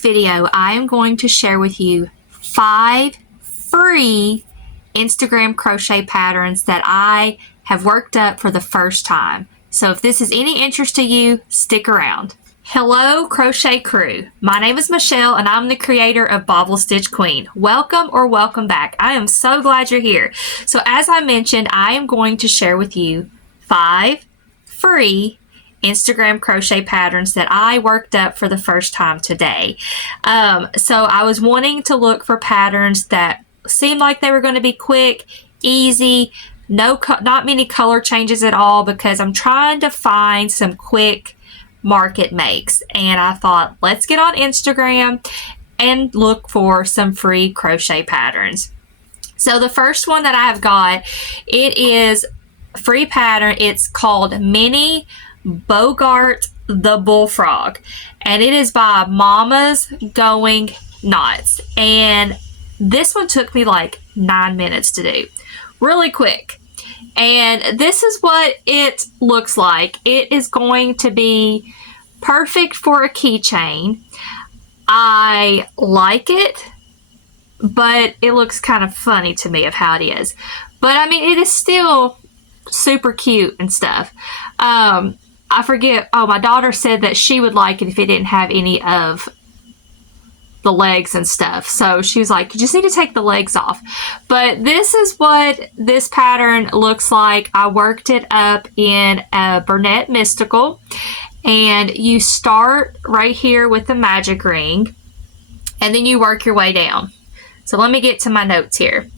this video, I am going to share with you 5 free Instagram crochet patterns that I have worked up for the first time. So if this is any interest to you, stick around. Hello crochet crew, my name is Michelle and I'm the creator of Bobble Stitch Queen. Welcome or welcome back. I am so glad you're here. So as I mentioned, I am going to share with you 5 free Instagram crochet patterns that I worked up for the first time today. So I was wanting to look for patterns that seemed like they were going to be quick, easy, not many color changes at all, because I'm trying to find some quick market makes. And I thought, let's get on Instagram and look for some free crochet patterns. So the first one that I've got, it is a free pattern. It's called Mini Bogart the Bullfrog, and it is by Mama's Going Knots. And this one took me like 9 minutes to do, really quick. And this is what it looks like. It is going to be perfect for a keychain. I like it, but it looks kind of funny to me of how it is. But I mean, it is still super cute and stuff. I forget, my daughter said that she would like it if it didn't have any of the legs and stuff. So she was like, you just need to take the legs off. But this is what this pattern looks like. I worked it up in a Bernette Mystical. And you start right here with the magic ring. And then you work your way down. So let me get to my notes here.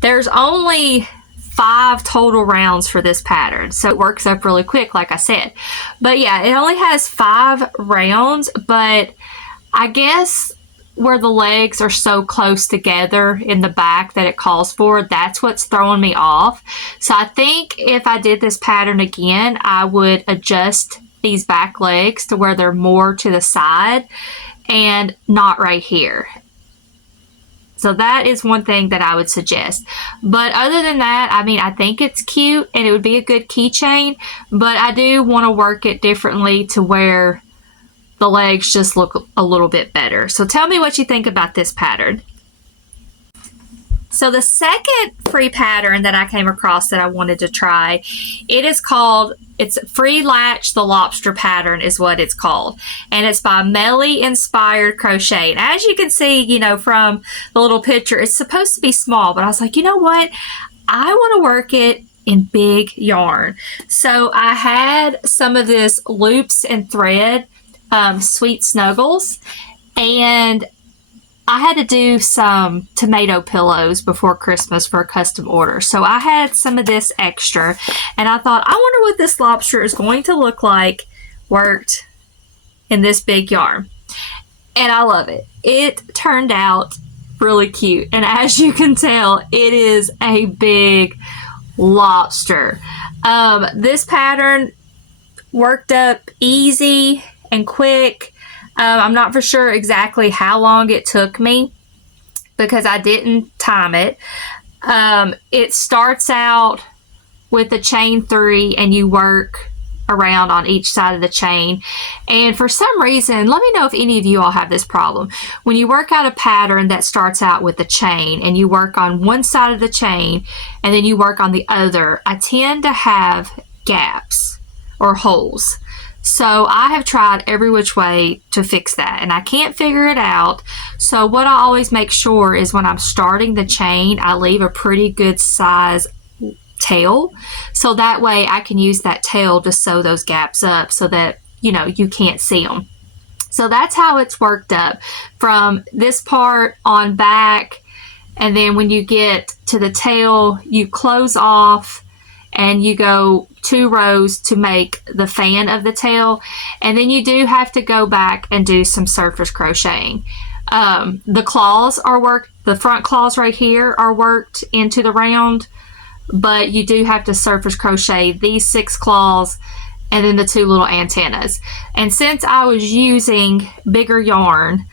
There's only 5 total rounds for this pattern, so it works up really quick, like I said. But yeah, it only has 5 rounds, but I guess where the legs are so close together in the back that it calls for, that's what's throwing me off. So I think if I did this pattern again, I would adjust these back legs to where they're more to the side and not right here. So that is one thing that I would suggest. But other than that, I mean, I think it's cute and it would be a good keychain, but I do want to work it differently to where the legs just look a little bit better. So tell me what you think about this pattern. So the second free pattern that I came across that I wanted to try, it's Free Latch the Lobster pattern is what it's called. And it's by Melly Inspired Crochet. And as you can see, you know, from the little picture, it's supposed to be small, but I was like, you know what? I want to work it in big yarn. So I had some of this loops and thread, Sweet Snuggles, and I had to do some tomato pillows before Christmas for a custom order. So I had some of this extra, and I thought, I wonder what this lobster is going to look like worked in this big yarn. And I love it. It turned out really cute. And as you can tell, it is a big lobster. This pattern worked up easy and quick. I'm not for sure exactly how long it took me because I didn't time it. It starts out with a chain 3 and you work around on each side of the chain. And for some reason, let me know if any of you all have this problem. When you work out a pattern that starts out with a chain and you work on one side of the chain and then you work on the other, I tend to have gaps or holes. So I have tried every which way to fix that and I can't figure it out. So what I always make sure is when I'm starting the chain, I leave a pretty good size tail. So that way I can use that tail to sew those gaps up so that, you know, you can't see them. So that's how it's worked up from this part on back. And then when you get to the tail, you close off and you go 2 rows to make the fan of the tail, and then you do have to go back and do some surface crocheting. The claws are worked, the front claws right here are worked into the round, but you do have to surface crochet these 6 claws and then the 2 little antennas. And since I was using bigger yarn,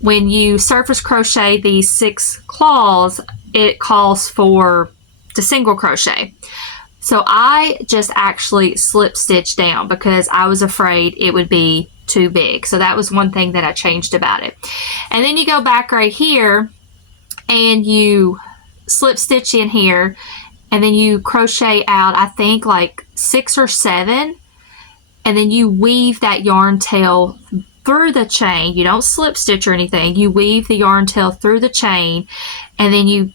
when you surface crochet these 6 claws, it calls for to single crochet. So I just actually slip stitch down because I was afraid it would be too big. So that was one thing that I changed about it. And then you go back right here and you slip stitch in here, and then you crochet out, I think like 6 or 7, and then you weave that yarn tail through the chain. You don't slip stitch or anything. You weave the yarn tail through the chain, and then you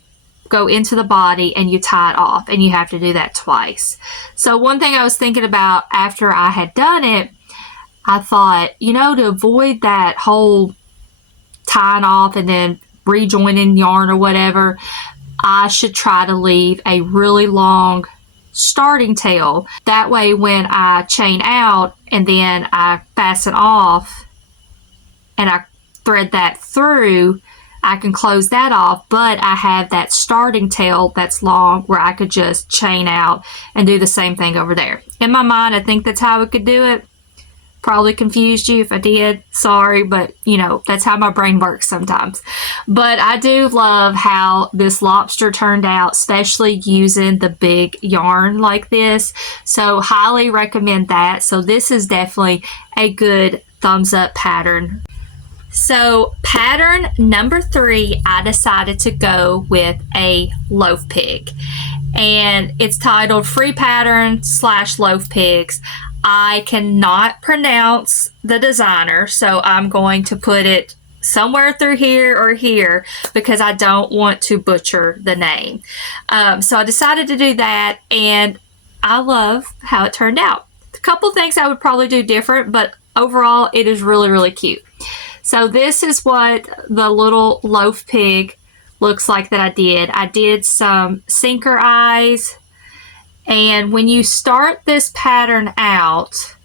go into the body and you tie it off, and you have to do that twice. So one thing I was thinking about after I had done it, I thought, you know, to avoid that whole tying off and then rejoining yarn or whatever, I should try to leave a really long starting tail. That way when I chain out and then I fasten off and I thread that through, I can close that off, but I have that starting tail that's long where I could just chain out and do the same thing over there. In my mind, I think that's how I could do it. Probably confused you if I did. Sorry, but you know, that's how my brain works sometimes. But I do love how this lobster turned out, especially using the big yarn like this. So highly recommend that. So this is definitely a good thumbs up pattern. So pattern number 3, I decided to go with a loaf pig, and it's titled Free Pattern / Loaf Pigs. I cannot pronounce the designer, so I'm going to put it somewhere through here or here because I don't want to butcher the name. So I decided to do that, and I love how it turned out. A couple things I would probably do different, but overall it is really, really cute. So this is what the little loaf pig looks like that I did. I did some sinker eyes. And when you start this pattern out,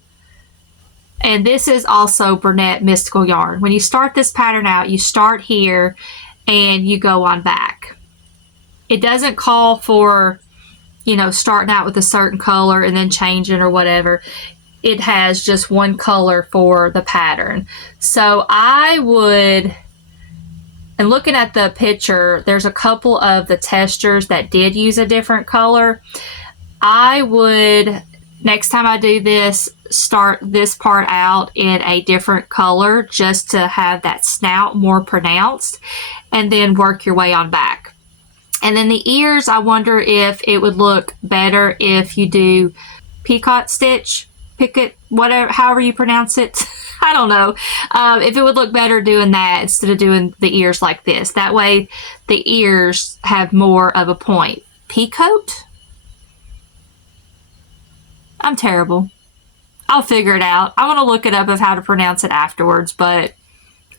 and this is also Bernette Mystical Yarn, when you start this pattern out, you start here and you go on back. It doesn't call for, you know, starting out with a certain color and then changing or whatever. It has just one color for the pattern. So I would, and looking at the picture, there's a couple of the testers that did use a different color. I would, next time I do this, start this part out in a different color just to have that snout more pronounced, and then work your way on back. And then the ears, I wonder if it would look better if you do picket stitch, whatever, however you pronounce it. I don't know. If it would look better doing that instead of doing the ears like this. That way the ears have more of a point. Peacoat? I'm terrible. I'll figure it out. I want to look it up of how to pronounce it afterwards, but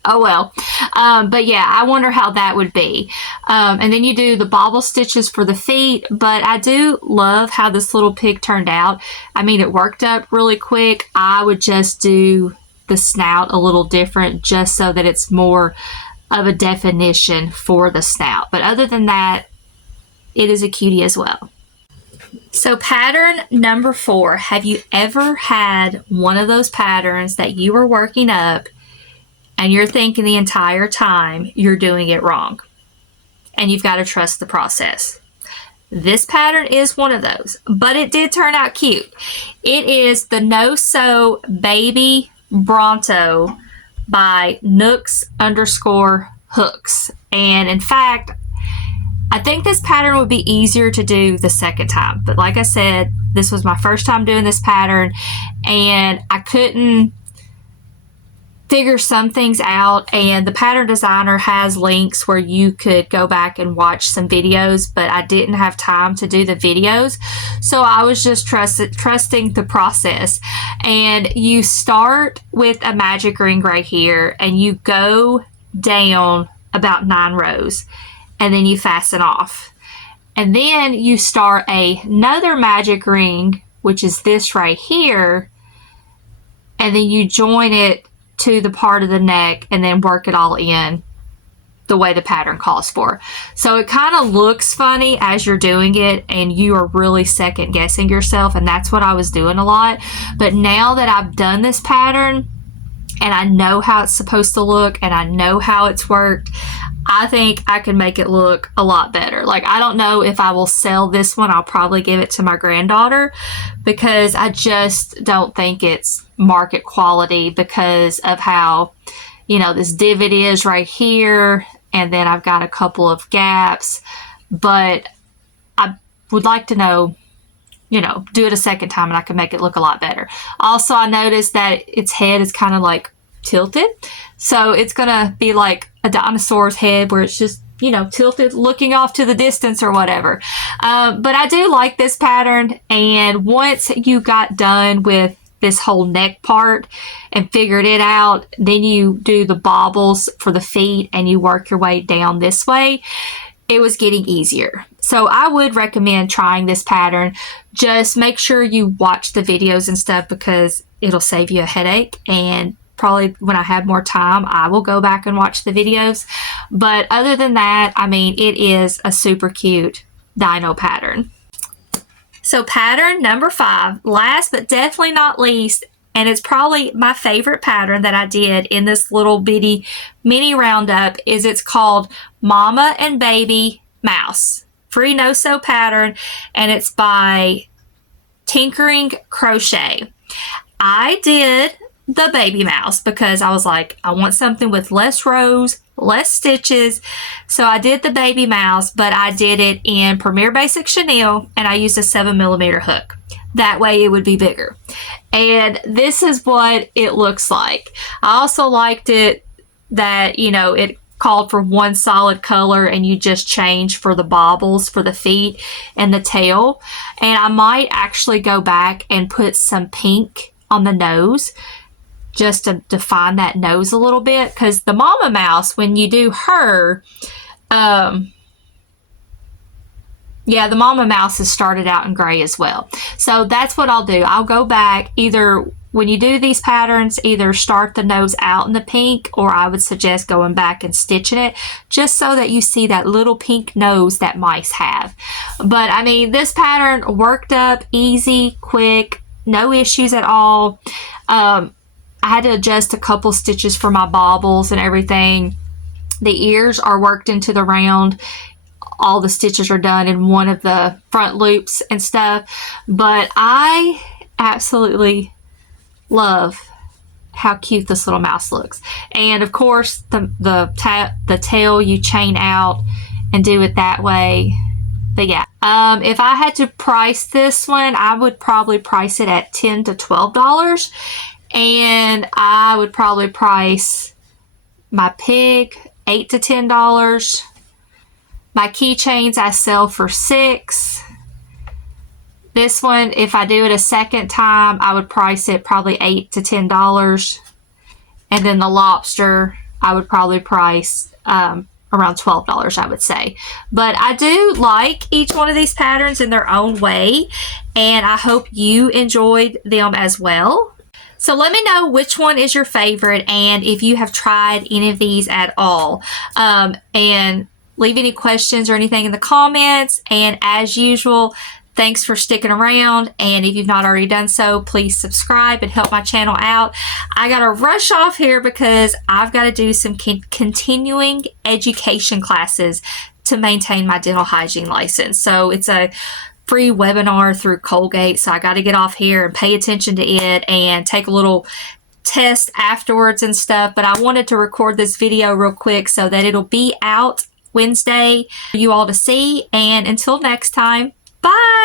oh well. But yeah, I wonder how that would be. And then you do the bobble stitches for the feet, but I do love how this little pig turned out. I mean, it worked up really quick. I would just do the snout a little different just so that it's more of a definition for the snout. But other than that, it is a cutie as well. So pattern number 4, have you ever had one of those patterns that you were working up and you're thinking the entire time you're doing it wrong and you've got to trust the process? This pattern is one of those, but it did turn out cute. It is the No Sew Baby Bronto by Nooks_Hooks. And in fact, I think this pattern would be easier to do the second time. But like I said, this was my first time doing this pattern, and I couldn't figure some things out. And the pattern designer has links where you could go back and watch some videos, but I didn't have time to do the videos. So I was just trusting the process. And you start with a magic ring right here, and you go down about 9 rows. And then you fasten off. And then you start another magic ring, which is this right here, and then you join it to the part of the neck and then work it all in the way the pattern calls for. So it kind of looks funny as you're doing it, and you are really second guessing yourself, and that's what I was doing a lot. But now that I've done this pattern and I know how it's supposed to look and I know how it's worked, I think I can make it look a lot better. Like, I don't know if I will sell this one. I'll probably give it to my granddaughter because I just don't think it's market quality because of how, you know, this divot is right here, and then I've got a couple of gaps. But I would like to know, you know, do it a second time and I can make it look a lot better. Also, I noticed that its head is kind of like tilted. So it's going to be like a dinosaur's head where it's just, you know, tilted looking off to the distance or whatever. But I do like this pattern. And once you got done with this whole neck part and figured it out, then you do the bobbles for the feet and you work your way down this way. It was getting easier. So I would recommend trying this pattern. Just make sure you watch the videos and stuff because it'll save you a headache, and probably when I have more time, I will go back and watch the videos. But other than that, I mean, it is a super cute dino pattern. So pattern number 5, last but definitely not least, and it's probably my favorite pattern that I did in this little bitty mini roundup, is it's called Mama and Baby Mouse. Free no-sew pattern, and it's by Tinkering Crochet. I did the baby mouse because I was like, I want something with less rows, less stitches. So I did the baby mouse, but I did it in Premier Basic Chenille, and I used a 7mm hook. That way it would be bigger. And this is what it looks like. I also liked it that, you know, it called for one solid color and you just change for the bobbles for the feet and the tail. And I might actually go back and put some pink on the nose just to define that nose a little bit, because the mama mouse, when you do her, yeah, the mama mouse is started out in gray as well. So that's what I'll do. I'll go back, either when you do these patterns, either start the nose out in the pink, or I would suggest going back and stitching it just so that you see that little pink nose that mice have. But I mean, this pattern worked up easy, quick, no issues at all. I had to adjust a couple stitches for my bobbles and everything. The ears are worked into the round. All the stitches are done in one of the front loops and stuff. But I absolutely love how cute this little mouse looks. And of course, the tail you chain out and do it that way. But yeah, if I had to price this one, I would probably price it at $10 to $12. And I would probably price my pig $8 to $10. My keychains I sell for $6. This one, if I do it a second time, I would price it probably $8 to $10. And then the lobster, I would probably price around $12, I would say. But I do like each one of these patterns in their own way, and I hope you enjoyed them as well. So let me know which one is your favorite and if you have tried any of these at all. And leave any questions or anything in the comments. And as usual, thanks for sticking around. And if you've not already done so, please subscribe and help my channel out. I got to rush off here because I've got to do some continuing education classes to maintain my dental hygiene license. So it's a free webinar through Colgate, so I got to get off here and pay attention to it and take a little test afterwards and stuff. But I wanted to record this video real quick so that it'll be out Wednesday for you all to see. And until next time, bye.